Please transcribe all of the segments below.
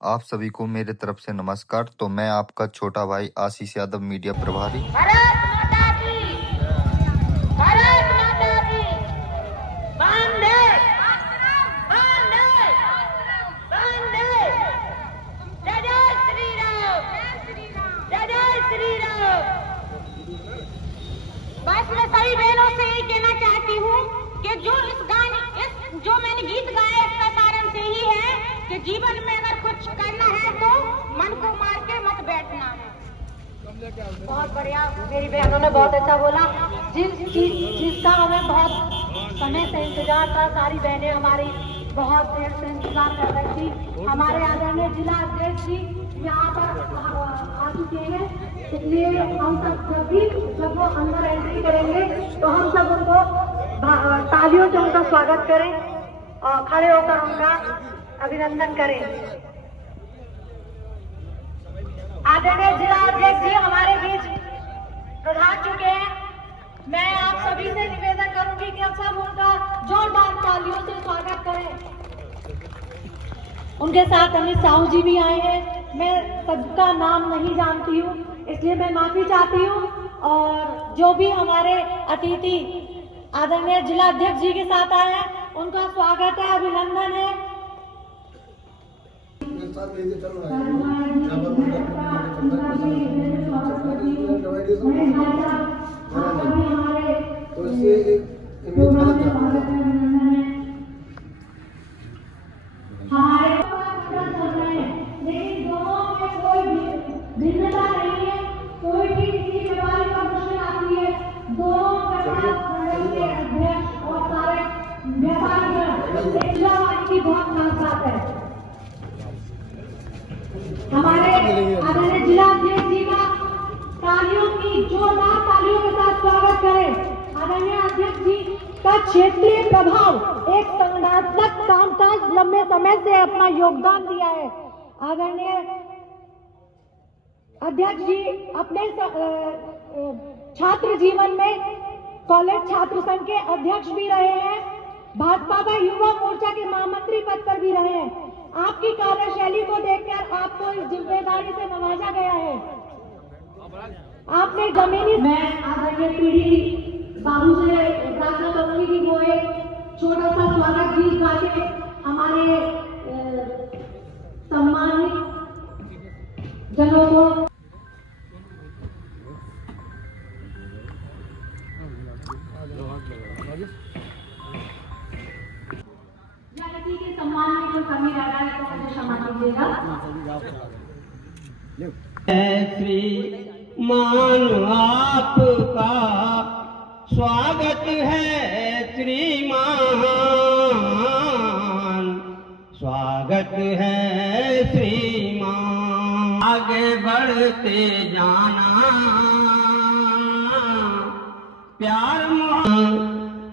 आप सभी को मेरे तरफ से नमस्कार। तो मैं आपका छोटा भाई आशीष यादव, मीडिया प्रभारी। भारत माता की, भारत माता की, वंदे वंदे वंदे, जय जय श्री राम, जय जय श्री राम। बस मैं सभी बहनों से यही कहना चाहती हूँ कि जो मैंने गीत गाया इसका कारण से ही है कि जीवन में अगर कुछ करना है तो मन को मार के मत बैठना है। बहुत बढ़िया, मेरी बहनों ने बहुत अच्छा बोला। जिस का हमें बहुत समय से इंतजार था, सारी बहनें हमारी बहुत देर से इंतजार कर रही थी। हमारे आदरणीय जिला अध्यक्ष जी यहाँ पर आ चुके हैं, इसलिए हम सब जब वो अंदर एंट्री करेंगे तो हम सब उनको तालियों से उनका स्वागत करें और खड़े होकर उनका अभिनंदन करें। आदरणीय जिला अध्यक्ष जी हमारे बीच पधार चुके हैं। मैं आप सभी से निवेदन करूंगी कि आप सब उनका जोरदार तालियों से स्वागत करें। उनके साथ अमित साहू जी भी आए हैं। मैं सबका नाम नहीं जानती हूँ, इसलिए मैं माफी चाहती हूँ। और जो भी हमारे अतिथि आदरणीय जिला अध्यक्ष जी के साथ आए हैं, उनका स्वागत है, अभिनंदन है। लेकिन दोनों में कोई भिन्नता नहीं है, कोई भी किसी प्रकार का मुश्किल आती है, दोनों के अध्यक्ष और सारे व्यापारी की बहुत खास बात है। हमारे आदरणीय जिला अध्यक्ष जी का तालियों की जोरदार तालियों के साथ स्वागत करें। आदरणीय अध्यक्ष जी का क्षेत्रीय प्रभाव, एक संगठनात्मक कामकाज लंबे समय से अपना योगदान दिया है। आदरणीय अध्यक्ष जी अपने छात्र जीवन में कॉलेज छात्र संघ के अध्यक्ष भी रहे हैं, भाजपा का युवा मोर्चा के महामंत्री पद पर भी रहे हैं। आपकी कार्यशैली को देखकर आपको इस जिम्मेदारी से नवाजा गया है। आपने जमीनी, मैं आदरणीय पीढ़ी बाबू से प्रार्थना करूंगी कि वो एक छोटा सा स्वागत गीत गा के हमारे सम्मानित जनों को के सम्मान में कोई कमी रह रहा है तो मुझे क्षमा कीजिएगा। श्रीमान आपका स्वागत है, श्रीमान स्वागत है, श्रीमान आगे बढ़ते जाना, प्यार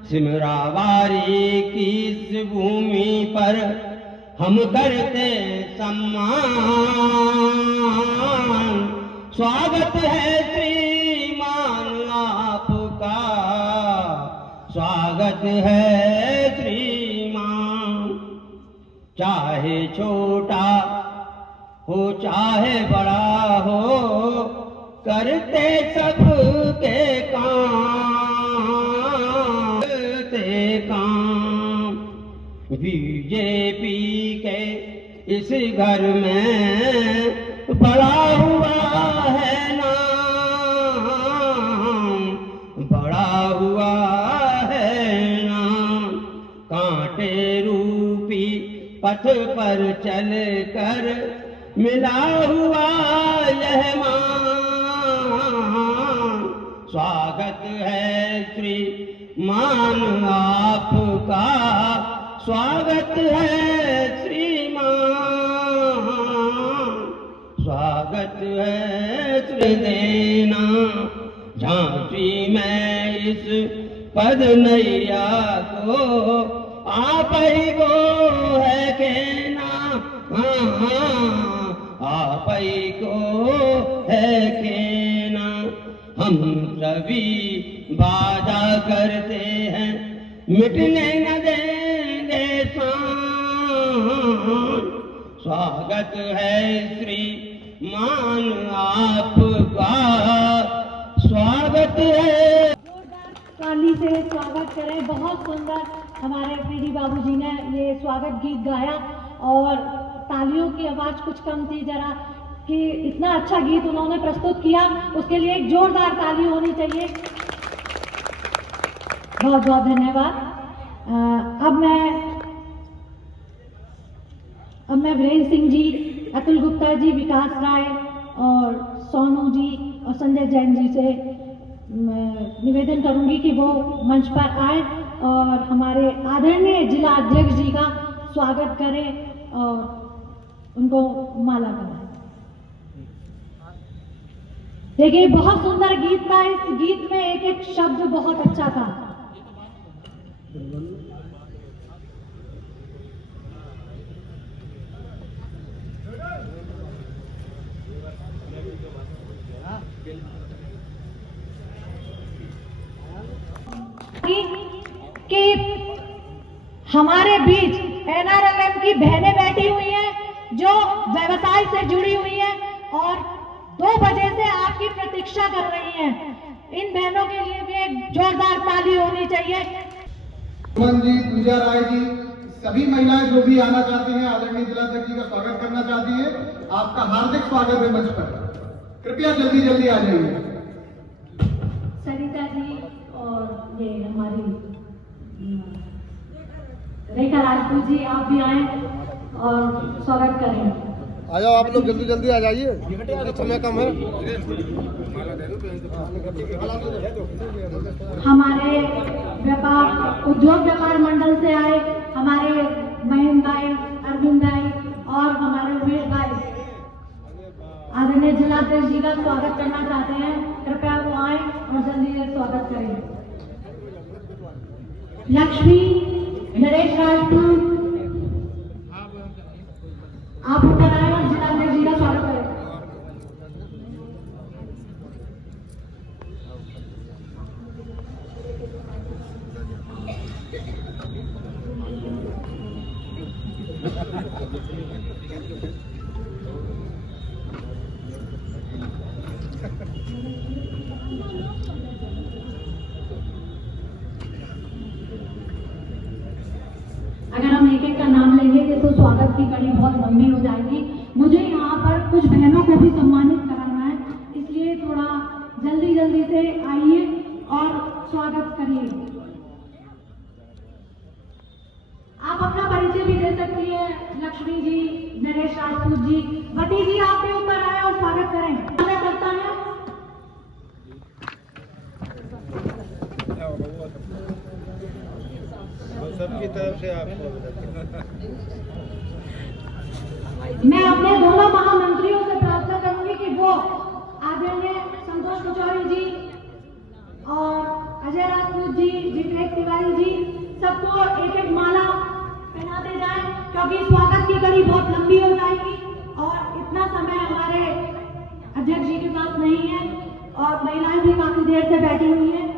सिमरावारी की इस भूमि पर हम करते सम्मान, स्वागत है श्रीमान आपका, स्वागत है श्रीमान। चाहे छोटा हो चाहे बड़ा हो, करते सबके काम, बीजेपी के इस घर में बड़ा हुआ है नाम, बड़ा हुआ है नाम। कांटे रूपी पथ पर चल कर मिला हुआ यह मान, स्वागत है श्रीमान आपका, स्वागत है श्रीमान, स्वागत है श्री देना। झांसी में इस पद नैया को आप ही को है कहना, आप ही को है कहना। हम सभी वादा करते हैं मिटने न देंगे शान, स्वागत है श्रीमान आपका, स्वागत है। ताली से स्वागत करें। बहुत सुंदर हमारे पीडी बाबूजी ने ये स्वागत गीत गाया और तालियों की आवाज कुछ कम थी जरा, कि इतना अच्छा गीत उन्होंने प्रस्तुत किया, उसके लिए एक जोरदार ताली होनी चाहिए। बहुत बहुत धन्यवाद। अब मैं वीरेंद्र सिंह जी, अतुल गुप्ता जी, विकास राय और सोनू जी और संजय जैन जी से निवेदन करूंगी कि वो मंच पर आए और हमारे आदरणीय जिला अध्यक्ष जी का स्वागत करें और उनको माला बनाएं। देखिए, बहुत सुंदर गीत था। इस गीत में एक एक शब्द बहुत अच्छा था। कि हमारे बीच NRLM की बहनें बैठी हुई हैं जो व्यवसाय से जुड़ी हुई हैं और 2 बजे से आपकी प्रतीक्षा कर रही हैं। इन बहनों के लिए भी एक जोरदार ताली होनी चाहिए। सुमन जी, पूजा राय जी, सभी महिलाएं जो भी आना चाहती हैं, आदरणीय जिलाध्यक्ष जी का स्वागत करना चाहती हैं, आपका हार्दिक स्वागत है मंच पर। कृपया जल्दी जल्दी आ जाइए। सरिता जी और ये हमारी रेखा राजपूत जी, आप भी आए और स्वागत करें। आ जाओ आप लोग, जल्दी जल्दी आ जाइए, समय कम है। हमारे उद्योग व्यापार मंडल से आए हमारे महेंद्र भाई, अरविंद भाई और हमारे वीर भाई आदरणीय जिलाध्यक्ष जी का स्वागत करना चाहते हैं। कृपया वो आए और जल्दी से स्वागत करें। लक्ष्मी, नरेश राजपूत, आप ऊपर आए और जिलाध्यक्ष जी का स्वागत करें। अगर हम एक एक का नाम लेंगे तो स्वागत की कड़ी बहुत लंबी हो जाएगी। मुझे यहाँ पर कुछ बहनों को भी सम्मानित कराना है, इसलिए थोड़ा जल्दी जल्दी से आइए और स्वागत करिए। आप अपना परिचय भी दे सकती है। लक्ष्मी जी, नरेश राजपूत जी, वती जी, आप भी ऊपर आए और स्वागत करें। क्या करता है? सबकी तरफ से आपको मैं अपने दोनों महामंत्रियों से प्रार्थना करूंगी कि वो आदरणीय संतोष कचौरी जी और अजय राजपूत जी, विवेक तिवारी जी, सबको एक एक माला पहनाते जाएं, क्योंकि स्वागत की कड़ी बहुत लंबी हो जाएगी और इतना समय हमारे अध्यक्ष जी के पास नहीं है और महिलाएं भी काफी देर से बैठी हुई हैं।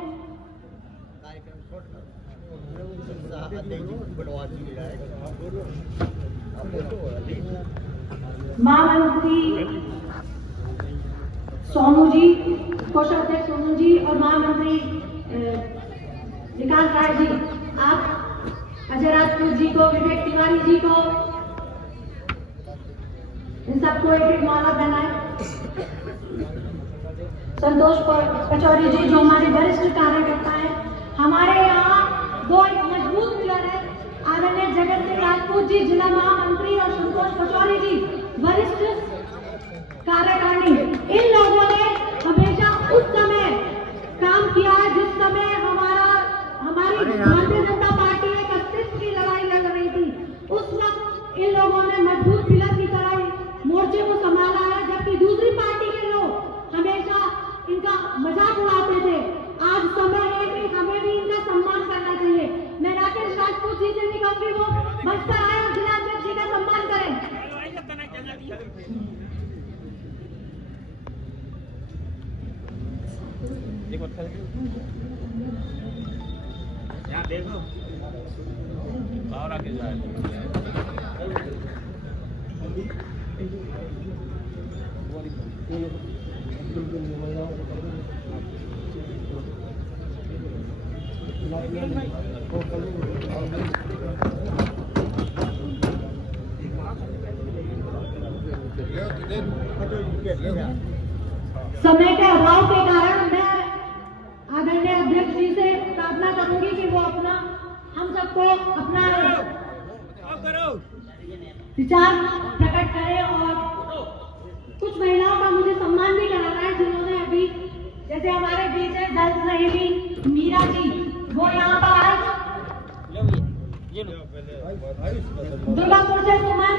महामंत्री सोनू जी, कोषाध्यक्ष सोनू जी और महामंत्री विकास राय जी, आप अजय राजपूत जी को, विवेक तिवारी जी को, इन सबको एक एक माला पहनाएं। संतोष कचौरी जी जो हमारे वरिष्ठ कार्यकर्ता हैं, हमारे यहाँ 2 मजबूत पिलर है, आदरणीय जगत सिंह राजपूत जी जिला महामंत्री और संतोष कचौरी जी वरिष्ठ कार्यकारिणी। इन लोगों ने हमेशा उस समय काम किया है जिस समय हमारी भारतीय जनता पार्टी एक अस्तित्व की लड़ाई लड़ रही थी। उस वक्त इन लोगों ने मजबूत पिलर की तरह मोर्चे को संभाला है, जबकि दूसरी पार्टी के लोग हमेशा इनका मजाक उड़ाते थे। आज समय है कि हमें भी इनका सम्मान करना चाहिए। मैं राकेश राजपूत जी से भी कहूंगी वो मंच पर आए और जिलाध्यक्ष जी का सम्मान करें। यहाँ देखो और आगे जाए। समय के अभाव के कारण मैं आदरणीय अध्यक्ष जी से प्रार्थना करूंगी कि वो अपना हम सबको अपना विचार प्रकट करें और कुछ महिलाओं का मुझे सम्मान भी कराना है जिन्होंने अभी जैसे हमारे बीच है दल रहेगी मीरा जी वो यहाँ पर आज दुर्गापुर से सुमन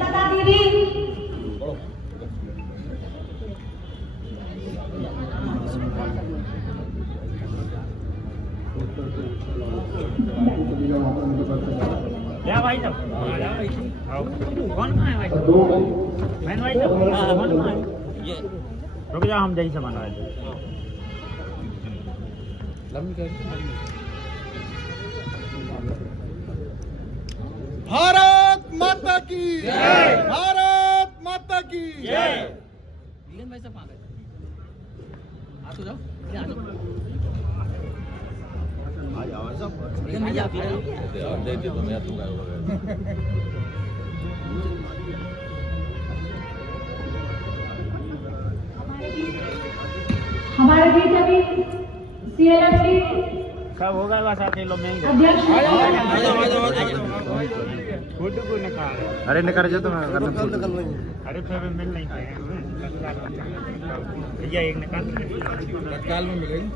लता दीदी या भाई साहब कौन है भाई मैन भाई साहब रुक जाओ हम जैसे सामान आए भारत माता की जय, भारत माता की जय। भाई साहब आ गए आ तो जाओ आ हमारे बीच अभी सीएलएफ की सब होगा बस आके लो मैं अध्यक्ष फोटो को निकाल अरे निकल जाओ तो अरे फिर मिल नहीं पाएगा ये एक निकाल तत्काल में मिलेगी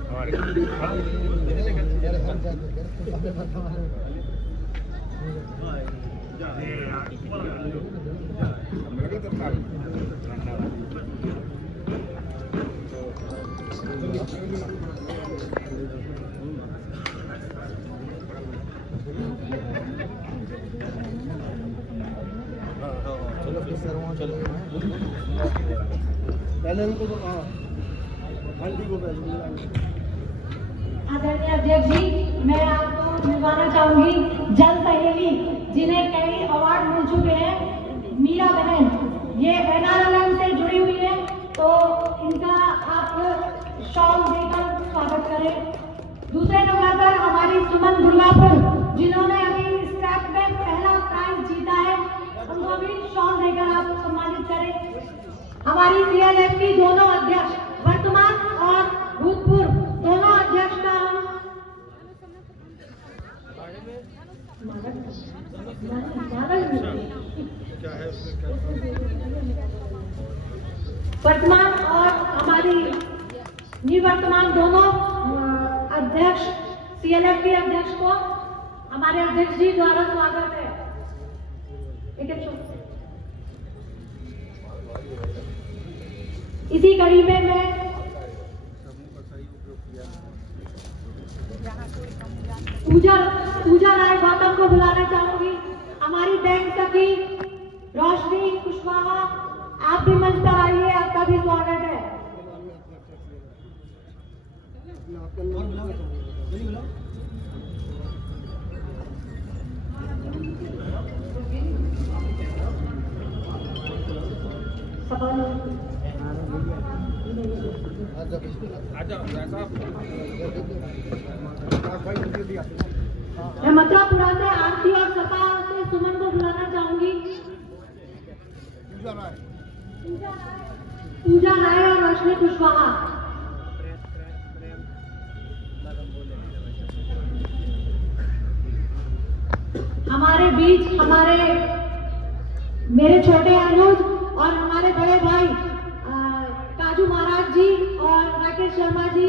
आदरणीय अध्यक्ष जी मैं आपको मिलवाना चाहूंगी जल सहेली जिन्हें कई अवार्ड मिल चुके हैं मीरा बहन ये NRLM से जुड़ी हुई है तो इनका आप शॉल देकर स्वागत करें। दूसरे नंबर पर हमारी सुमन दुर्गापुर जिन्होंने अभी स्टेप में पहला प्राइज जीता है उनको भी शॉल देकर आप सम्मानित करें। हमारी CLF की दोनों अध्यक्ष वर्तमान और भूतपूर्व दोनों अध्यक्ष का वर्तमान और हमारी निवर्तमान दोनों अध्यक्ष CLF के अध्यक्ष को हमारे अध्यक्ष जी द्वारा स्वागत है। इसी कड़ी में मैं पूजा राय गौतम को बुलाना चाहूंगी। हमारी बैंक सखी रोशनी कुशवाहा आप भी मंच पर आइए आपका भी स्वागत है। मैं मथुरापुरा से आरती और सपा से सुमन को बुलाना चाहूंगी। पूजा राय और रोशनी कुशवाहा। हमारे बीच मेरे छोटे अनुज और हमारे बड़े भाई काजू महाराज जी और राकेश शर्मा जी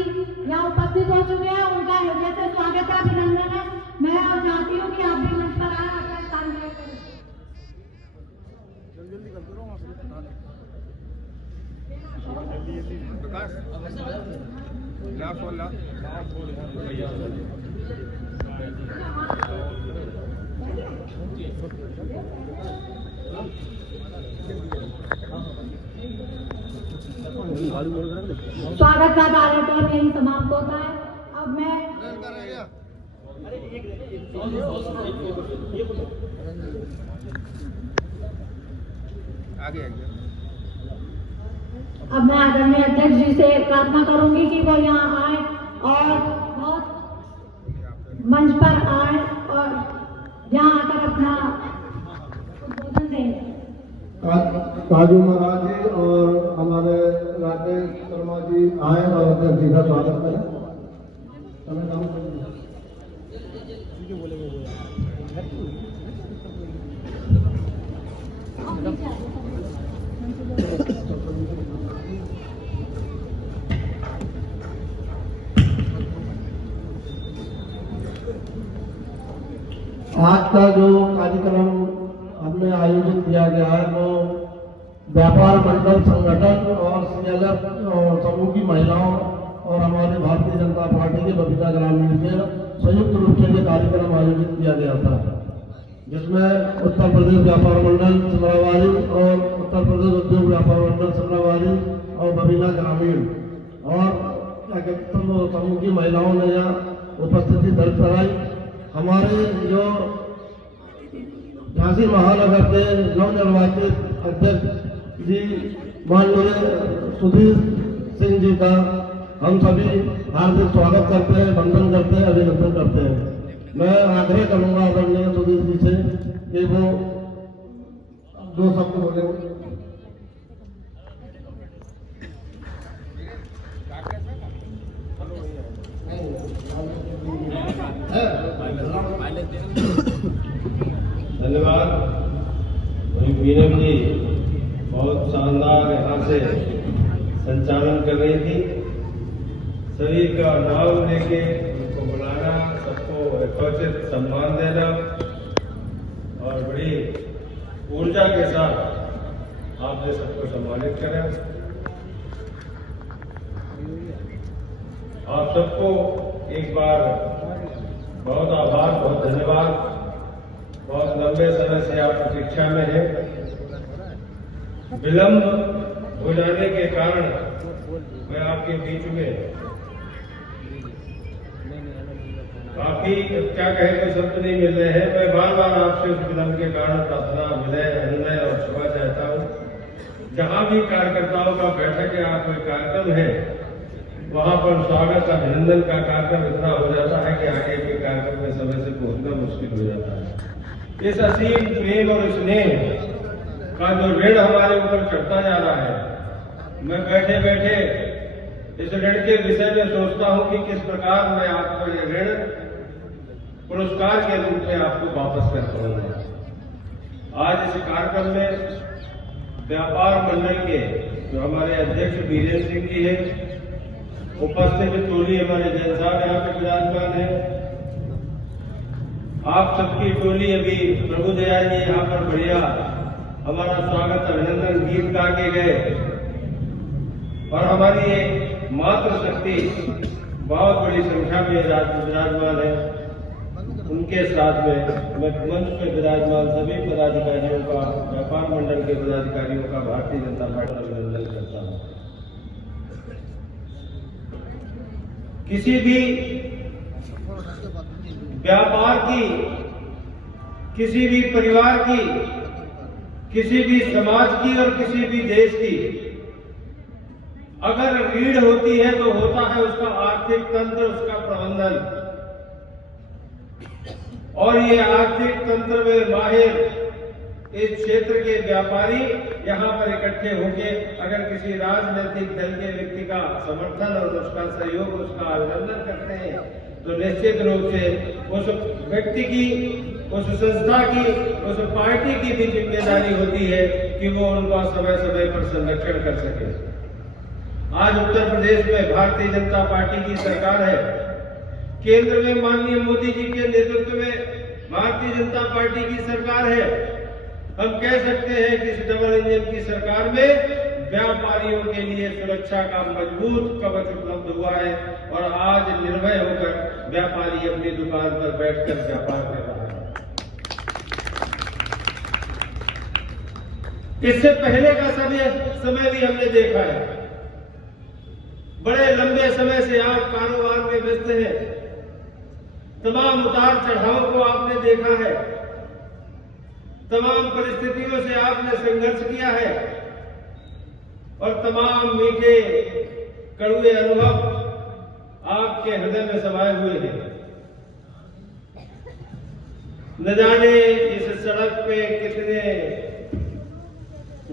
यहाँ उपस्थित हो चुके हैं। उनका हृदय से स्वागत है, अभिनंदन है। मैं और चाहती हूँ कि आप भी मंच पर आए अपना स्थान ग्रहण करें। स्वागत का कार्यक्रम यही समाप्त होता है। अब मैं अब मैं आदरणीय अध्यक्ष जी से प्रार्थना करूंगी कि वो यहाँ आए और बहुत मंच पर आए और यहाँ आकर अपना उद्बोधन दें। काजू महाराज जी और हमारे राकेश शर्मा जी आए और अध्यक्ष जी का स्वागत करें। आज का जो कार्यक्रम हमने आयोजित किया गया है वो व्यापार मंडल संगठन और CLF और समूह की महिलाओं और हमारे भारतीय जनता पार्टी के बबीता ग्रामीण के संयुक्त रूप से ये कार्यक्रम आयोजित किया गया था, जिसमें उत्तर प्रदेश व्यापार मंडल सिमरावाली और उत्तर प्रदेश उद्योग व्यापार मंडल सिमरावाली और बबीता ग्रामीण और समूह की महिलाओं ने यहाँ उपस्थिति दर्ज कराई। हमारे जो झांसी महानगर के नवनिर्वाचित अध्यक्ष जी माननीय सुधीर सिंह जी का हम सभी हार्दिक स्वागत करते हैं, वंदन करते हैं, अभिनंदन करते हैं। मैं आग्रह करूंगा आदरणीय सुधीर जी से कि वो 2 शब्द बोले। धन्यवाद। वही मीनम जी बहुत शानदार यहाँ से संचालन कर रही थी। सभी का नाम लेके उनको बुलाना, सबको यथोचित सम्मान देना और बड़ी ऊर्जा के साथ आपने सबको सम्मानित करा। आप सबको एक बार बहुत आभार, बहुत धन्यवाद। बहुत लंबे समय से आप प्रतीक्षा में हैं। विलंब हो जाने के कारण मैं आपके बीच में काफी क्या कहे कोई शब्द नहीं मिल रहे हैं। मैं बार बार आपसे उस विलंब के कारण प्रार्थना, विनय, अनुनय और क्षमा चाहता हूँ। जहां भी कार्यकर्ताओं का बैठक या कोई कार्यक्रम है वहां पर स्वागत, अभिनंदन का कार्यक्रम इतना हो जाता है कि आगे के कार्यक्रम में समय से पहुंचना मुश्किल हो जाता है। इस असीम प्रेम और स्नेह का जो ऋण हमारे ऊपर चढ़ता जा रहा है, मैं बैठे बैठे इस ऋण के विषय में सोचता हूं कि किस प्रकार मैं आपको ये ऋण पुरस्कार के रूप में आपको वापस कर पाऊंगा। आज इस कार्यक्रम में व्यापार मंडल के जो हमारे अध्यक्ष वीरेंद्र सिंह जी है, उपस्थित टोली हमारे जैन साहब यहाँ पे विराजमान है। आप सबकी टोली अभी प्रभु दयाल जी यहाँ पर बढ़िया हमारा स्वागत, अभिनंदन गीत गा के गए और हमारी एक मातृ शक्ति बहुत बड़ी संख्या में विराजमान है। उनके साथ में मैं मंच में विराजमान सभी पदाधिकारियों का, व्यापार मंडल के पदाधिकारियों का भारतीय जनता पार्टी का अभिनंदन करता हूँ। किसी भी व्यापार की, किसी भी परिवार की, किसी भी समाज की और किसी भी देश की अगर रीढ़ होती है तो होता है उसका आर्थिक तंत्र, उसका प्रबंधन। और ये आर्थिक तंत्र में माहिर इस क्षेत्र के व्यापारी यहाँ पर इकट्ठे होके अगर किसी राजनीतिक दल के व्यक्ति का समर्थन और उसका सहयोग, उसका अभिनंदन करते हैं तो निश्चित रूप से उस व्यक्ति की, उस संस्था की, उस पार्टी की भी जिम्मेदारी होती है कि वो उनका समय समय पर संरक्षण कर सके। आज उत्तर प्रदेश में भारतीय जनता पार्टी की सरकार है। केंद्र में माननीय मोदी जी के नेतृत्व में भारतीय जनता पार्टी की सरकार है। हम कह सकते हैं कि इस डबल इंजन की सरकार में व्यापारियों के लिए सुरक्षा का मजबूत कवच उपलब्ध हुआ है और आज निर्भय होकर व्यापारी अपनी दुकान पर बैठकर व्यापार कर रहा है। इससे पहले का समय भी हमने देखा है। बड़े लंबे समय से आप कारोबार में व्यस्त हैं, तमाम उतार चढ़ाव को आपने देखा है, तमाम परिस्थितियों से आपने संघर्ष किया है और तमाम मीठे कड़वे अनुभव आपके हृदय में समाये हुए हैं। न जाने इस सड़क पे कितने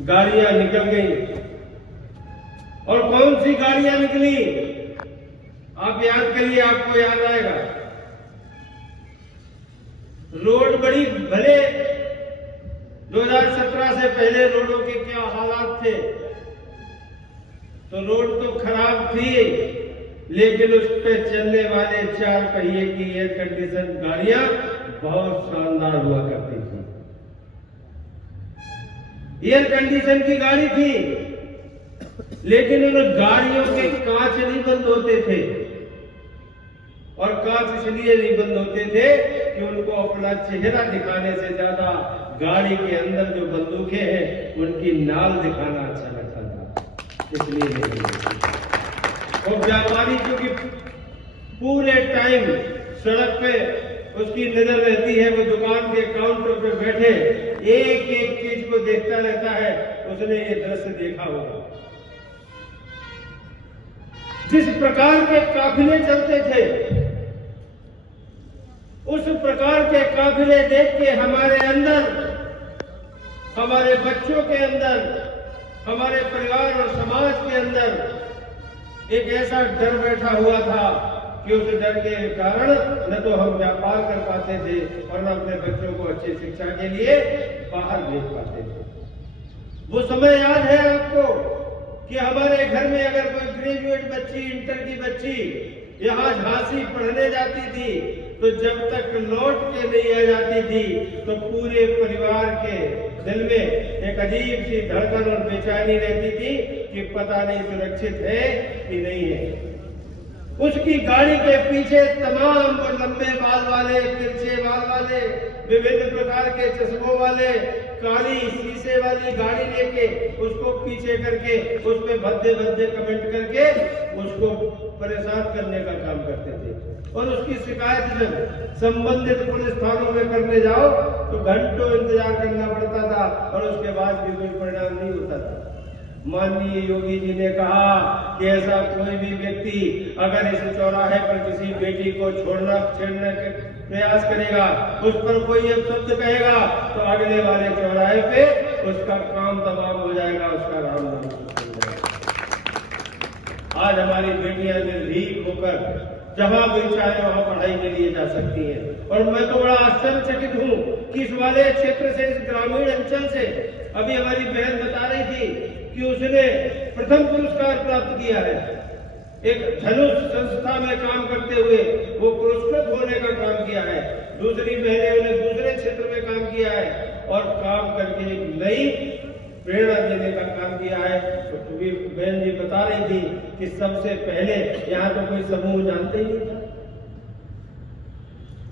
गाड़ियां निकल गई और कौन सी गाड़ियां निकली, आप याद करिए, आपको याद आएगा। रोड बड़ी भले 2017 से पहले रोडों के क्या हालात थे, तो रोड तो खराब थी, लेकिन उस पे चलने वाले 4 पहिए की एयर कंडीशन गाड़ियां बहुत शानदार हुआ करती थी। एयर कंडीशन की गाड़ी थी, लेकिन उन गाड़ियों के कांच नहीं बंद होते थे, और कांच इसलिए नहीं बंद होते थे कि उनको अपना चेहरा दिखाने से ज्यादा गाड़ी के अंदर जो बंदूकें हैं उनकी नाल दिखाना अच्छा लगता था, इसलिए नहीं होती। और व्यापारी क्योंकि पूरे टाइम सड़क पे उसकी नजर रहती है, वो दुकान के काउंटर पे बैठे एक एक चीज को देखता रहता है, उसने ये दृश्य देखा होगा। जिस प्रकार के काफिले चलते थे, उस प्रकार के काफिले देख के हमारे अंदर, हमारे बच्चों के अंदर, हमारे परिवार और समाज के अंदर एक ऐसा डर बैठा हुआ था कि उस डर के कारण न तो हम व्यापार कर पाते थे और न अपने बच्चों को अच्छी शिक्षा के लिए बाहर भेज पाते थे। वो समय याद है आपको कि हमारे घर में अगर कोई ग्रेजुएट बच्ची, इंटर की बच्ची यहाँ झांसी पढ़ने जाती थी, तो जब तक लौट के नहीं आ जाती थी तो पूरे परिवार के दिल में एक अजीब सी धड़कन और बेचैनी रहती थी कि पता नहीं सुरक्षित है कि नहीं है। उसकी गाड़ी के पीछे तमाम वो लंबे बाल वाले, तिरछे बाल वाले, विभिन्न प्रकार के चश्मों वाले, काली शीशे वाली गाड़ी लेके उसको पीछे करके उस पे भद्दे भद्दे कमेंट करके उसको परेशान करने का काम करते थे। और उसकी शिकायत जब संबंधित पुलिस थानों में करने जाओ तो घंटों इंतजार करना पड़ता था और उसके बाद भी कोई परिणाम नहीं होता था। माननीय योगी जी ने कहा कि ऐसा कोई भी व्यक्ति अगर इस चौराहे पर किसी बेटी को छोड़ना छेड़ने के प्रयास करेगा, उस पर कोई शब्द कहेगा, तो अगले वाले चौराहे पे उसका काम तमाम हो जाएगा, उसका राम नाम हो जाएगा। आज हमारी बेटियां निर्भीक होकर जहां भी चाहे वहां पढ़ाई के लिए जा सकती हैं। और मैं तो बड़ा आश्चर्यचकित हूं कि इस वाले क्षेत्र से, इस ग्रामीण अंचल से अभी हमारी बहन बता रही थी कि उसने प्रथम पुरस्कार प्राप्त किया है। एक धनुष संस्था में काम करते हुए वो पुरस्कृत होने का काम किया है। दूसरी बहनें ने दूसरे क्षेत्र में काम किया है और काम करके एक नई प्रेरणा देने का काम किया है। तो बहन जी बता रही थी कि सबसे पहले यहाँ तो कोई समूह जानते ही नहीं था,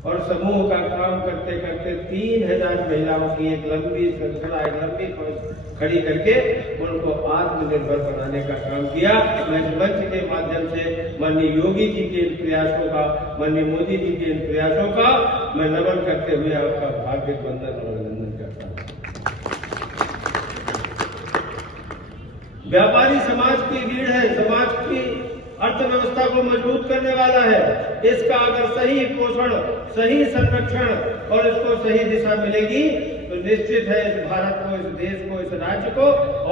और समूह का काम करते करते 3000 महिलाओं की एक लंबी श्रृंखला, एक लंबी खड़ी करके उनको आत्मनिर्भर बनाने का काम किया। मैं इस मंच के माध्यम से माननीय योगी जी के इन प्रयासों का, माननीय मोदी जी के इन प्रयासों का मैं नमन करते हुए आपका हार्दिक वंदन और अभिनंदन करता हूँ। व्यापारी समाज की रीढ़ है, समाज की अर्थव्यवस्था को मजबूत करने वाला है। इसका अगर सही पोषण, सही संरक्षण और इसको सही दिशा मिलेगी तो निश्चित है इस भारत को, इस देश को, इस राज्य को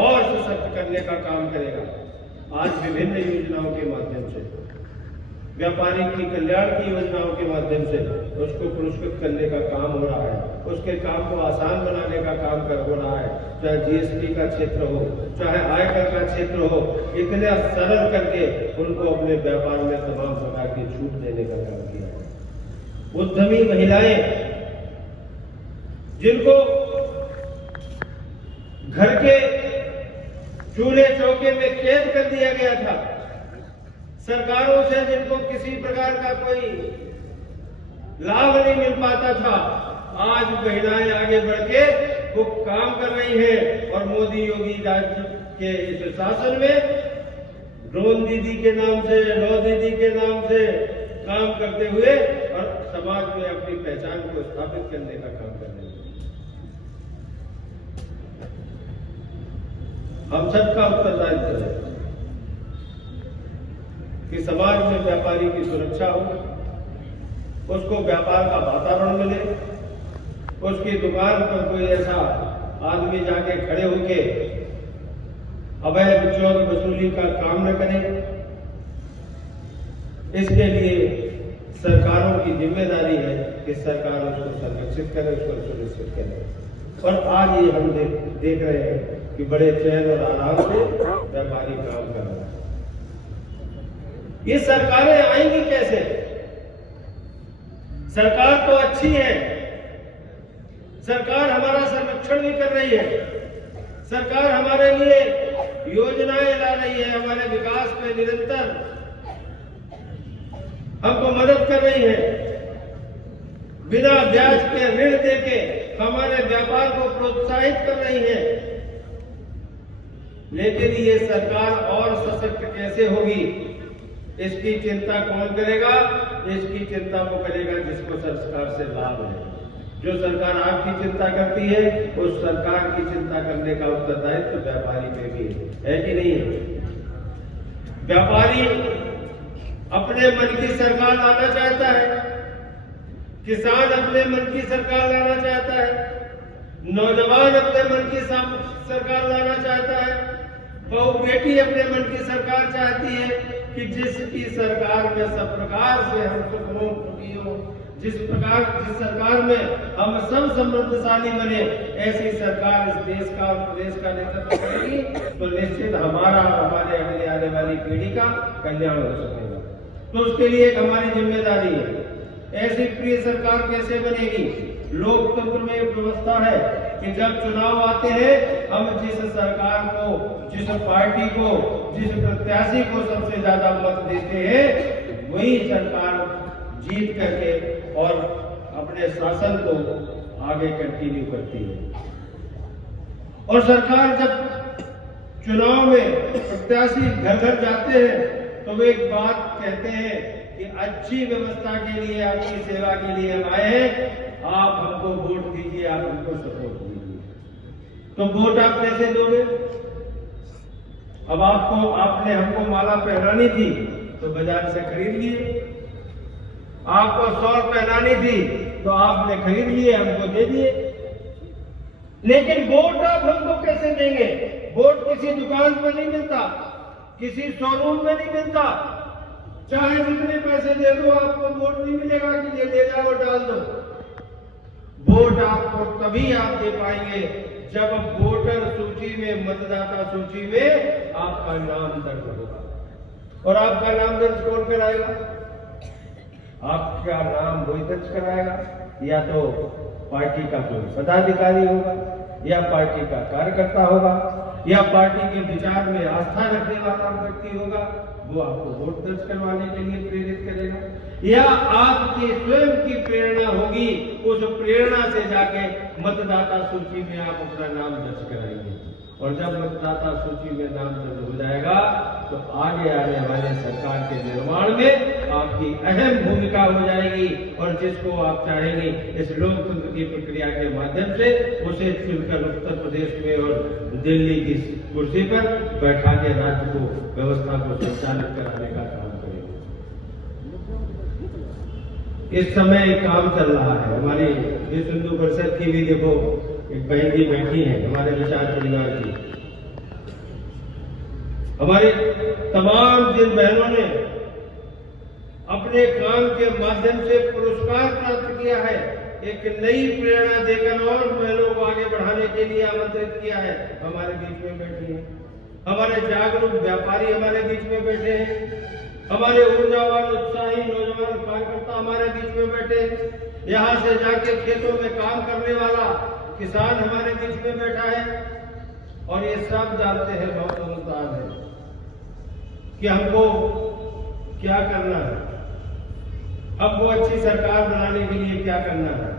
और सशक्त करने का काम करेगा। आज विभिन्न योजनाओं के माध्यम से, व्यापारी की कल्याण की योजनाओं के माध्यम से उसको पुरस्कृत करने का काम हो रहा है, उसके काम को आसान बनाने का काम हो रहा है। चाहे जीएसटी का क्षेत्र हो, चाहे आयकर का क्षेत्र हो, इतने सरल करके उनको अपने व्यापार में तमाम प्रकार की छूट देने का काम किया है। उद्यमी महिलाएं जिनको घर के चूल्हे चौके में कैद कर दिया गया था, सरकारों से जिनको किसी प्रकार का कोई लाभ नहीं मिल पाता था, आज महिलाएं आगे बढ़ के वो काम कर रही हैं। और मोदी योगी राज्य के इस शासन में ड्रोन दीदी के नाम से, लौ दीदी के नाम से काम करते हुए और समाज में अपनी पहचान को स्थापित करने का काम कर रहे हैं। हम सबका उत्तरदायित्व है कि समाज में व्यापारी की सुरक्षा हो, उसको व्यापार का वातावरण मिले, उसकी दुकान पर कोई ऐसा आदमी जाके खड़े होके अवैध चोर वसूली का काम न करे। इसके लिए सरकारों की जिम्मेदारी है कि सरकार उसको संरक्षित करे, उसको सुनिश्चित करे। और आज ये हम देख रहे हैं कि बड़े चैन और आराम से व्यापारी काम कर रहे हैं। ये सरकारें आएंगी कैसे? सरकार तो अच्छी है, सरकार हमारा संरक्षण भी कर रही है, सरकार हमारे लिए योजनाएं ला रही है, हमारे विकास में निरंतर हमको मदद कर रही है, बिना ब्याज के ऋण देके हमारे व्यापार को प्रोत्साहित कर रही है। लेकिन ये सरकार और सशक्त कैसे होगी, इसकी चिंता कौन करेगा? इसकी चिंता वो करेगा जिसको सरकार से लाभ है। जो सरकार आपकी चिंता करती है, उस सरकार की चिंता करने का उत्तरदायित्व व्यापारी पे भी है कि नहीं है? व्यापारी अपने मन की सरकार लाना चाहता है, किसान अपने मन की सरकार लाना चाहता है, नौजवान अपने मन की सरकार लाना चाहता है, बहू बेटी अपने मन की सरकार चाहती है कि जिसकी सरकार में सब प्रकार से हम सुख हो, सुखी हो, जिस सरकार में हम सब समृद्धशाली बने, ऐसी सरकार इस देश का और प्रदेश का नेतृत्व करेगी तो निश्चित हमारा हमारे अगले आने वाली पीढ़ी का कल्याण हो सकेगा। तो उसके लिए एक हमारी जिम्मेदारी है। ऐसी प्रिय सरकार कैसे बनेगी? लोकतंत्र में एक व्यवस्था है कि जब चुनाव आते हैं, हम जिस सरकार को, जिस पार्टी को, जिस प्रत्याशी को सबसे ज्यादा मत देते हैं, वही सरकार जीत करके और अपने शासन को आगे कंटिन्यू करती है। और सरकार जब चुनाव में प्रत्याशी घर घर जाते हैं तो वे एक बात कहते हैं कि अच्छी व्यवस्था के लिए, आपकी सेवा के लिए हम आए हैं, आप हमको वोट दीजिए, आप हमको सपोर्ट दीजिए। तो वोट आप कैसे दोगे? अब आपने हमको माला पहनानी थी तो बाजार से खरीद लिए, आपको शॉल पहनानी थी तो आपने खरीद लिए, हमको दे दिए। लेकिन वोट आप हमको कैसे देंगे? वोट किसी दुकान पर नहीं मिलता, किसी शोरूम में नहीं मिलता। चाहे जितने पैसे दे दो, आपको वोट नहीं मिलेगा कि ये ले जाओ डाल दो। वोट आपको तभी आप दे पाएंगे जब वोटर सूची में, मतदाता सूची में आपका नाम दर्ज होगा। और आपका नाम दर्ज कौन कराएगा? आपका नाम वही दर्ज कराएगा, या तो पार्टी का कोई पदाधिकारी होगा, या पार्टी का कार्यकर्ता होगा, या पार्टी के विचार में आस्था रखने वाला व्यक्ति होगा। वो आपको वोट दर्ज करवाने के लिए प्रेरित करेगा, या आपकी स्वयं की प्रेरणा होगी, उस प्रेरणा से जाके मतदाता सूची में आप अपना नाम दर्ज कराएंगे। और जब मतदाता सूची में नाम दर्ज हो जाएगा तो आगे आने वाले सरकार के निर्माण में आपकी अहम भूमिका हो जाएगी। और जिसको आप चाहेंगे इस लोकतंत्र की प्रक्रिया के माध्यम से, उसे चुनकर उत्तर प्रदेश में और दिल्ली की कुर्सी पर बैठा के राज्य को, व्यवस्था को संचालित कराने का काम करेंगे। इस समय काम चल रहा है। हमारी विश्व हिंदू परिषद की भी देखो एक बहन जी बैठी है, हमारे विचार परिवार की। हमारे तमाम जिन बहनों ने अपने काम के माध्यम से पुरस्कार प्राप्त किया है, एक नई प्रेरणा देकर और बहनों को आगे बढ़ाने के लिए आमंत्रित किया है, हमारे बीच में बैठी है। हमारे जागरूक व्यापारी हमारे बीच में बैठे हैं, हमारे ऊर्जावान उत्साही नौजवान कार्यकर्ता हमारे बीच में बैठे हैं, यहाँ से जाके खेतों में काम करने वाला किसान हमारे बीच में बैठा है। और ये सब जानते हैं, बहुत समझदार है कि हमको क्या करना है, हमको अच्छी सरकार बनाने के लिए क्या करना है।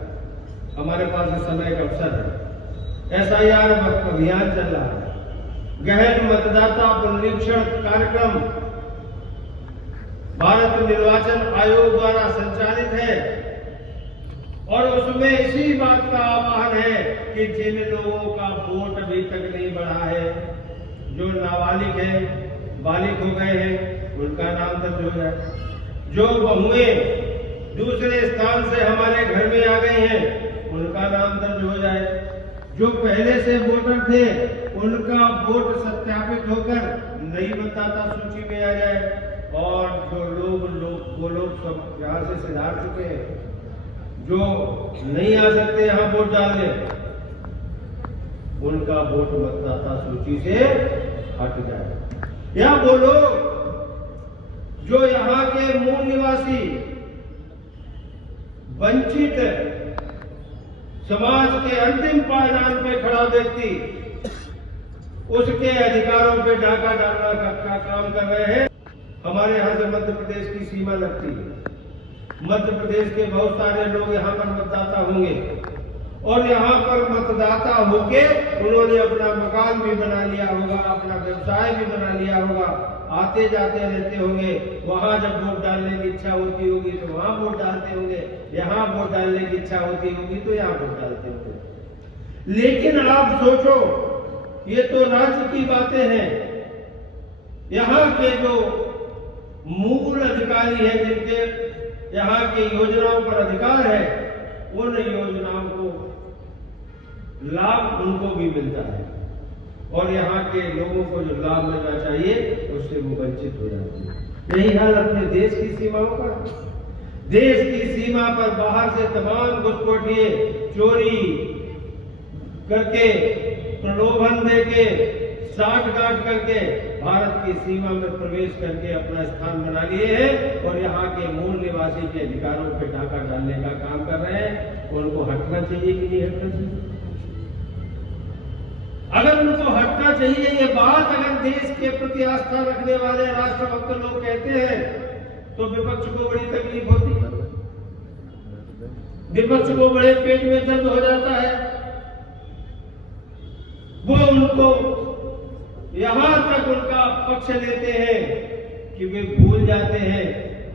हमारे पास इस समय एक अवसर है। SIR अभियान चल रहा है, गहन मतदाता पुनरीक्षण कार्यक्रम भारत निर्वाचन आयोग द्वारा संचालित है। और उसमें इसी बात का आह्वान है कि जिन लोगों का वोट अभी तक नहीं बढ़ा है, जो नाबालिग है, बालिग हो गए हैं, उनका नाम दर्ज हो जाए। जो बहुएं दूसरे स्थान से हमारे घर में आ गई हैं, उनका नाम दर्ज हो जाए। जो पहले से वोटर थे, उनका वोट सत्यापित होकर नई मतदाता सूची में आ जाए। और जो वो लोग सब यहाँ से सिधार चुके हैं, जो नहीं आ सकते यहाँ वोट डालने, उनका वोट मतदाता सूची से हट जाए। या वो लोग जो यहाँ के मूल निवासी वंचित समाज के अंतिम पायदान पे खड़ा व्यक्ति उसके अधिकारों पे डाका डालना का काम कर रहे हैं। हमारे यहाँ से मध्य प्रदेश की सीमा लगती है। मध्य प्रदेश के बहुत सारे लोग यहाँ पर मतदाता होंगे और यहाँ पर मतदाता होके उन्होंने अपना मकान भी बना लिया होगा, अपना व्यवसाय भी बना लिया होगा, आते जाते रहते होंगे। वहां जब वोट डालने की इच्छा होती होगी तो वहां वोट डालते होंगे, यहाँ वोट डालने की इच्छा होती होगी तो यहाँ वोट डालते होंगे। लेकिन आप सोचो, ये तो राज्य की बातें हैं। यहाँ के जो मूल अधिकारी हैं, जिनके यहाँ की योजनाओं पर अधिकार है, उन योजनाओं को लाभ उनको भी मिलता है और यहाँ के लोगों को जो लाभ मिलना चाहिए उससे वो वंचित हो जाते हैं। यही हाल अपने देश की सीमाओं का। देश की सीमा पर बाहर से तमाम घुसपैठिए चोरी करके, प्रलोभन देके, साठ-गांठ करके भारत की सीमा में प्रवेश करके अपना स्थान बना लिए हैं और यहाँ के मूल निवासी के अधिकारों पे डाका डालने का काम कर रहे हैं। उनको हटना चाहिए कि नहीं हटना चाहिए? अगर उनको हटना चाहिए, ये बात अगर देश के प्रति आस्था रखने वाले राष्ट्रभक्त लोग कहते हैं, तो विपक्ष को बड़ी तकलीफ होती है, विपक्ष को बड़े पेट में दर्द हो जाता है। वो उनको यहां तक उनका पक्ष लेते हैं कि वे भूल जाते हैं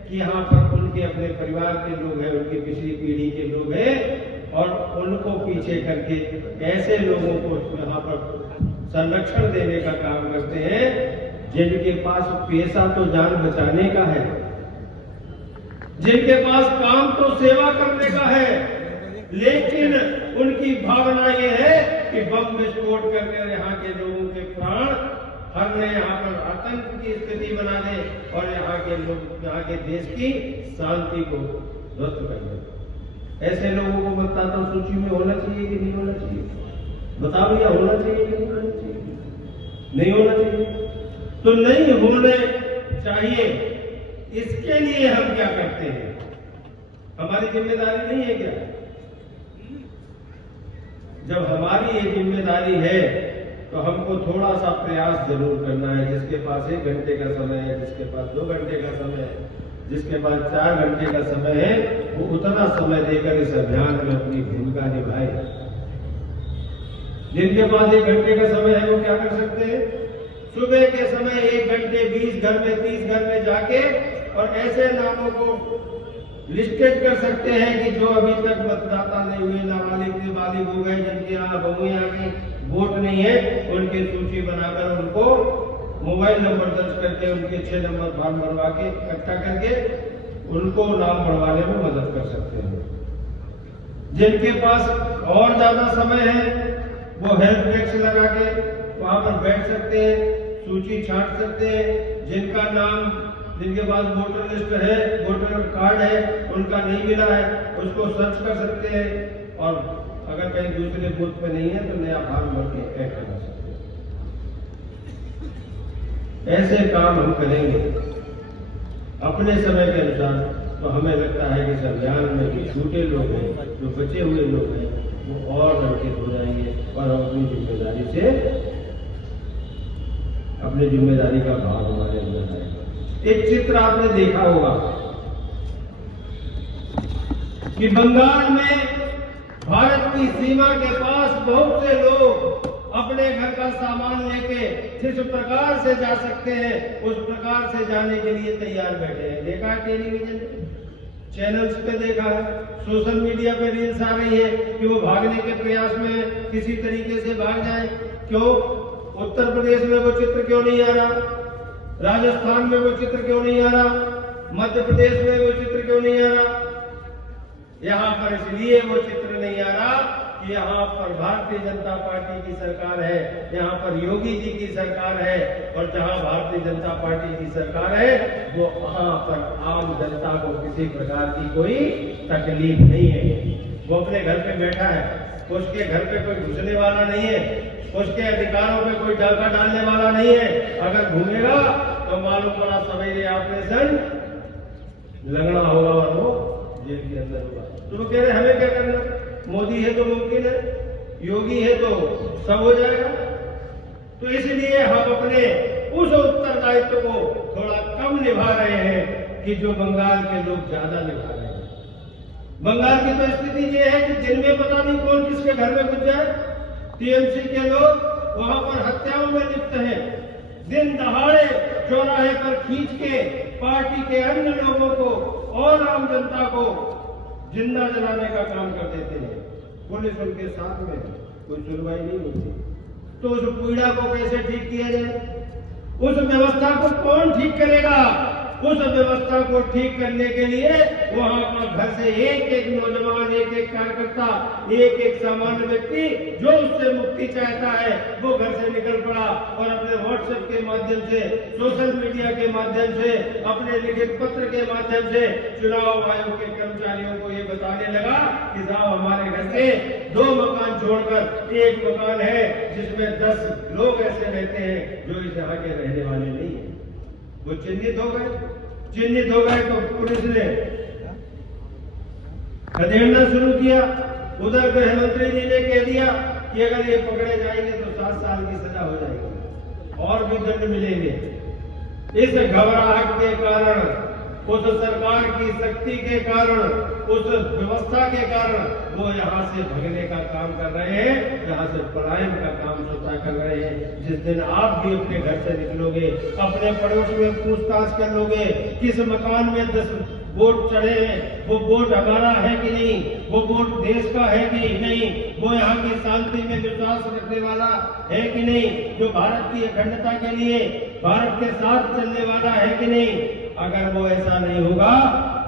कि यहाँ पर उनके अपने परिवार के लोग हैं, उनकी पिछली पीढ़ी के लोग हैं और उनको पीछे करके ऐसे लोगों को यहाँ पर संरक्षण देने का काम करते हैं जिनके पास पैसा तो जान बचाने का है, जिनके पास काम तो सेवा करने का है, लेकिन उनकी भावना ये है कि बम विस्फोट करके यहाँ के लोगों के प्राण हरने, यहाँ पर आतंक की स्थिति बना दे और यहाँ के लोग, यहाँ के देश की शांति को ध्वस्त कर दे। ऐसे लोगों को मतदाता सूची में होना चाहिए कि नहीं होना चाहिए? बताओ भैया, होना चाहिए कि नहीं होना चाहिए? नहीं होना चाहिए। तो नहीं होने चाहिए, इसके लिए हम क्या करते हैं? हमारी जिम्मेदारी नहीं है क्या? जब हमारी ये जिम्मेदारी है तो हमको थोड़ा सा प्रयास जरूर करना है। जिसके पास 1 घंटे का समय है, जिसके पास 2 घंटे का समय है, जिसके पास 4 घंटे का समय है, वो उतना समय देकर इस अभियान में अपनी भूमिका निभाए। जिनके पास 1 घंटे का समय है वो क्या कर सकते हैं? सुबह के समय 1 घंटे 20 घर में, 30 घर में जाके और ऐसे नामों को लिस्टेड कर सकते हैं कि जो अभी तक मतदाता नहीं हुए, नाबालिग से बालिग हो गए, जिनके यहाँ बहुएं आ गई, वोट नहीं है, उनकी सूची बनाकर उनको मोबाइल नंबर दर्ज करके उनके 6 नंबर फॉर्म भरवा के इकट्ठा करके उनको नाम बढ़वाने में मदद कर सकते हैं। जिनके पास और ज्यादा समय है वो हेल्प डेस्क लगा के वहां पर बैठ सकते हैं, सूची छांट सकते हैं। जिनका नाम, जिनके पास वोटर लिस्ट है, वोटर कार्ड है, उनका नहीं मिला है, उसको सर्च कर सकते हैं और अगर कहीं दूसरे बूथ पे नहीं है तो नया फॉर्म भर के ऐड करा सकते हैं। ऐसे काम हम करेंगे अपने समय के अनुसार तो हमें लगता है कि इस अभियान में जो छूटे लोग हैं, जो बचे हुए लोग हैं, वो और लड़के हो जाएंगे और हम अपनी जिम्मेदारी से, अपनी जिम्मेदारी का भाव हमारे अंदर आएगा। एक चित्र आपने देखा होगा कि बंगाल में भारत की सीमा के पास बहुत से लोग अपने घर का सामान लेके जिस प्रकार से जा सकते हैं उस प्रकार से जाने के लिए तैयार बैठे हैं। देखा टेलीविजन चैनल्स पे देखा है, सोशल मीडिया पे रील्स आ रही है कि वो भागने के प्रयास में किसी तरीके से भाग जाए। क्यों? उत्तर प्रदेश में वो चित्र क्यों नहीं आ रहा? राजस्थान में वो चित्र क्यों नहीं आ रहा? मध्य प्रदेश में वो चित्र क्यों नहीं आ रहा? यहाँ पर इसलिए वो चित्र नहीं आ रहा कि यहाँ पर भारतीय जनता पार्टी की सरकार है, यहाँ पर योगी जी की सरकार है, और जहाँ भारतीय जनता पार्टी की सरकार है वो वहाँ पर आम जनता को किसी प्रकार की कोई तकलीफ नहीं है। वो अपने घर पे बैठा है, उसके घर पे कोई घुसने वाला नहीं है, उसके अधिकारों पे कोई डाका डालने वाला नहीं है। अगर घूमेगा तो मालूम पड़ा सवेरे ऑपरेशन लगना होगा और वो जेल के अंदर होगा। तो वो कह रहे हमें क्या करना, मोदी है तो मुमकिन है, योगी है तो सब हो जाएगा। तो इसलिए हम अपने उस उत्तरदायित्व को थोड़ा कम निभा रहे हैं कि जो बंगाल के लोग ज्यादा निभा रहे हैं। बंगाल की तो स्थिति ये है कि दिन में पता नहीं कौन किसके घर में घुस जाए। टीएमसी के लोग वहां पर हत्याओं में लिप्त हैं, दिन दहाड़े चौराहे पर खींच के पार्टी के अन्य लोगों को और आम जनता को जिंदा जलाने का काम कर देते हैं। पुलिस उनके साथ में, कोई सुनवाई नहीं होती। तो उस पीड़ा को कैसे ठीक किया जाए? उस व्यवस्था को कौन ठीक करेगा? उस व्यवस्था को ठीक करने के लिए वहां का घर से एक एक नौजवान, एक एक कार्यकर्ता, एक एक सामान्य व्यक्ति जो उससे मुक्ति चाहता है वो घर से निकल पड़ा और अपने व्हाट्सएप के माध्यम से, सोशल मीडिया के माध्यम से, अपने लिखित पत्र के माध्यम से चुनाव आयोग के कर्मचारियों को ये बताने लगा कि साहब हमारे घर से 2 मकान छोड़कर एक मकान है जिसमें 10 लोग ऐसे रहते हैं जो इस यहाँ के रहने वाले नहीं है। वो चिन्हित हो गए तो पुलिस ने खदेड़ना शुरू किया। उधर गृह मंत्री जी ने कह दिया कि अगर ये पकड़े जाएंगे तो 7 साल की सजा हो जाएगी और भी दंड मिलेंगे। इस घबराहट के कारण, उस सरकार की शक्ति के कारण, उस व्यवस्था के कारण वो यहाँ से भगने का काम कर रहे हैं, यहाँ से पलायन का काम स्वतः कर रहे हैं। जिस दिन आप भी अपने घर से निकलोगे, अपने पड़ोस में पूछताछ कर लोगे किस मकान में 10 वोट चढ़े हैं, वो वोट हमारा है कि नहीं, वो वोट देश का है कि नहीं, वो यहाँ की शांति में विश्वास रखने वाला है कि नहीं, जो भारत की अखंडता के लिए भारत के साथ चलने वाला है कि नहीं। अगर वो ऐसा नहीं होगा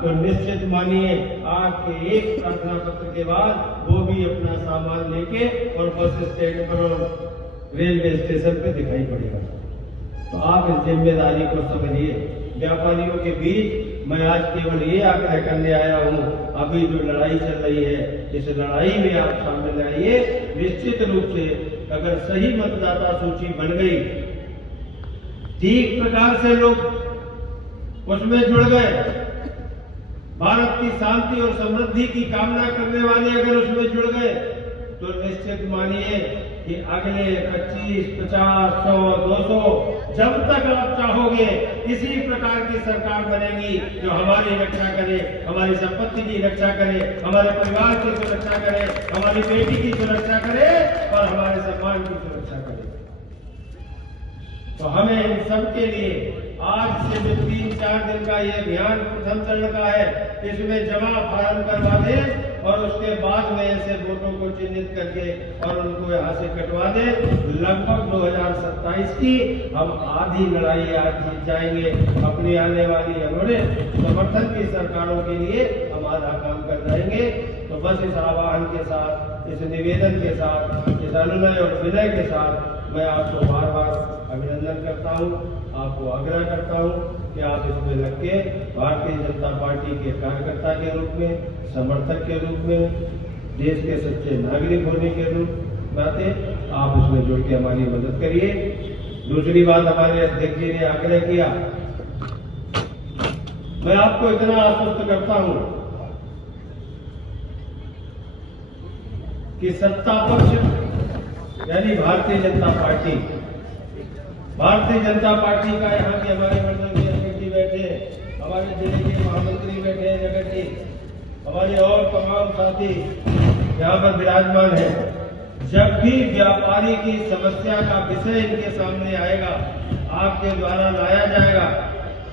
तो निश्चित मानिए आपके एक प्रार्थना पत्र के बाद वो भी अपना सामान लेके और बस स्टैंड पर और रेलवे स्टेशन पे दिखाई पड़ेगा। तो आप इस जिम्मेदारी को समझिए। व्यापारियों के बीच मैं आज केवल ये आग्रह करने आया हूँ, अभी जो लड़ाई चल रही है इस लड़ाई में आप शामिल आइए। निश्चित रूप से अगर सही मतदाता सूची बन गई, ठीक प्रकार से लोग उसमें जुड़ गए, भारत की शांति और समृद्धि की कामना करने वाले अगर उसमें जुड़ गए तो निश्चित मानिए कि अगले 25, 50, 100, 200 जब तक आप चाहोगे इसी प्रकार की सरकार बनेगी जो हमारी रक्षा करे, हमारी संपत्ति की रक्षा करे, हमारे परिवार की सुरक्षा करे, हमारी बेटी की सुरक्षा करे और हमारे सम्मान की सुरक्षा करे। तो हमें इन सबके लिए आज से जो 3-4 दिन का ये अभियान प्रथम चरण का है, इसमें जमा फार्म करवा दें और उसके बाद में ऐसे वोटों को चिन्हित करके और उनको यहाँ से कटवा दें। लगभग 2027 की हम आधी लड़ाई आज जीत जाएंगे। अपनी आने वाली हमारे समर्थन की सरकारों के लिए हम आधा काम कर जाएंगे। तो बस इस आह्वान के साथ, इस निवेदन के साथ, इस अनुनय और विनय के साथ मैं आपको बार बार अभिनंदन करता हूँ, आपको आग्रह करता हूँ कि आप इसमें लग के भारतीय जनता पार्टी के कार्यकर्ता के रूप में, समर्थक के रूप में, देश के सच्चे नागरिक होने के रूप में आप इसमें जुड़ के हमारी मदद करिए। दूसरी बात, हमारे अध्यक्ष जी ने आग्रह किया, मैं आपको इतना आश्वस्त करता हूँ कि सत्ता पक्ष यानी भारतीय जनता पार्टी का यहाँ के हमारे मंडल के अध्यक्ष जी बैठे हैं, हमारे जिले के महामंत्री बैठे हैं जगत जी, हमारे और तमाम साथी यहाँ पर विराजमान हैं। जब भी व्यापारी की समस्या का विषय इनके सामने आएगा, आपके द्वारा लाया जाएगा,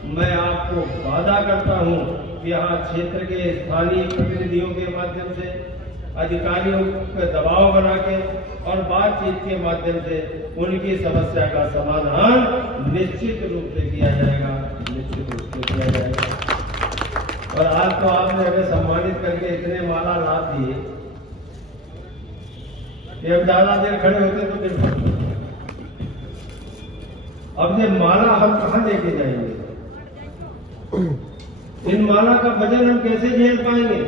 मैं आपको वादा करता हूँ यहाँ क्षेत्र के स्थानीय प्रतिनिधियों के माध्यम से, अधिकारियों पर दबाव बना के और बातचीत के माध्यम से उनकी समस्या का समाधान निश्चित रूप से किया जाएगा, निश्चित रूप से किया जाएगा। और आज तो आपने हमें सम्मानित करके इतने माला ला दिए कि हम ज्यादा देर खड़े होते तो फिर अब ये माला हम कहाँ लेके जाएंगे? इन माला का वजन हम कैसे झेल पाएंगे?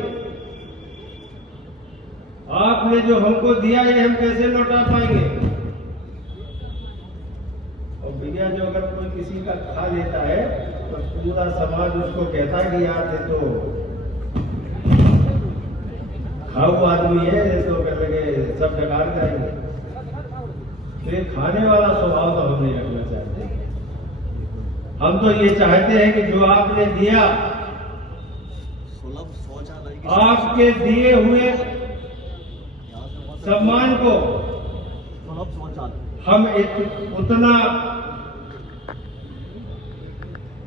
आपने जो हमको दिया ये हम कैसे लौटा पाएंगे? और भैया जो अगर कोई किसी का खा लेता है तो पूरा समाज उसको कहता है कि यार ये तो खाऊ आदमी है, ये तो कर लगे सब डकार जाएंगे। तो ये खाने वाला स्वभाव तो हम नहीं रखना चाहते। हम तो ये चाहते हैं कि जो आपने दिया, आपके दिए हुए सम्मान को हम उतना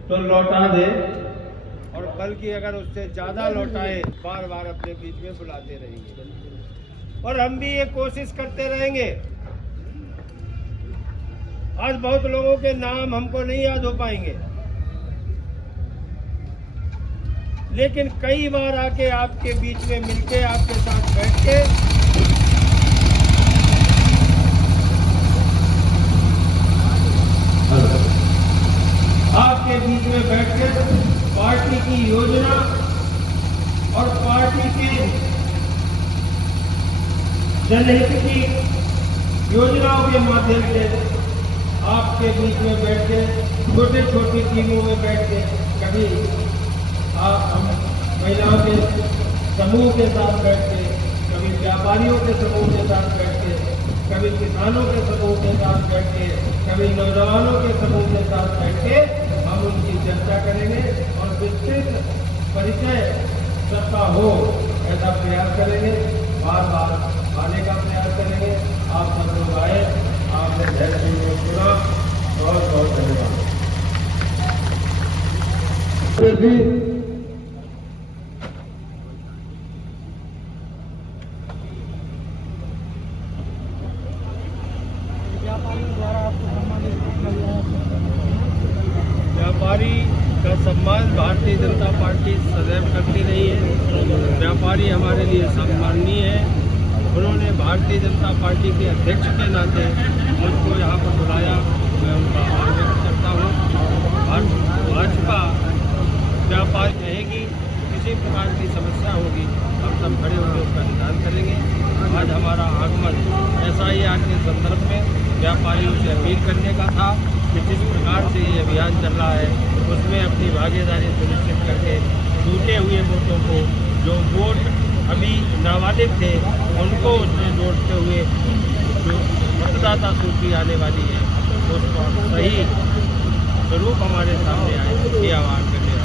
तो लौटा दे, और बल्कि अगर उससे ज्यादा लौटाए, बार बार अपने बीच में बुलाते रहेंगे और हम भी ये कोशिश करते रहेंगे। आज बहुत लोगों के नाम हमको नहीं याद हो पाएंगे, लेकिन कई बार आके आपके बीच में मिलके, आपके साथ बैठ के आपके बीच में बैठकर पार्टी की योजना और पार्टी के जनहित की योजनाओं के माध्यम से आपके बीच में बैठ के छोटे छोटी टीमों में बैठ के, कभी आप हम महिलाओं के समूह के साथ बैठ के, कभी व्यापारियों के समूह के साथ बैठ के, कभी किसानों के समूह के साथ बैठ के, कभी नौजवानों के समूह के साथ बैठ के हम उनकी चर्चा करेंगे और विस्तृत परिचय सबका हो ऐसा प्रयास करेंगे। बार बार आने का प्रयास करेंगे। आप सब लोग आए, आपने धैर्य से सुना, बहुत बहुत धन्यवाद। व्यापारी का सम्मान भारतीय जनता पार्टी सदैव करती रही है। व्यापारी हमारे लिए सम्माननीय है। उन्होंने भारतीय जनता पार्टी के अध्यक्ष के नाते मुझको यहाँ पर बुलाया, मैं उनका आभार व्यक्त करता हूँ। भाजपा व्यापार कहेगी, किसी प्रकार की समस्या होगी, हम सब खड़े होकर उसका निदान करेंगे। आज हमारा आगमन SIR के संदर्भ में व्यापारियों से अपील करने का था कि जिस प्रकार से ये अभियान चल रहा है उसमें अपनी भागीदारी सुनिश्चित करके टूटे हुए वोटों को, जो वोट अभी नाबालिग थे उनको उसमें जोड़ते हुए जो मतदाता सूची आने वाली है उसका सही स्वरूप हमारे सामने आए, ये आह्वान करें।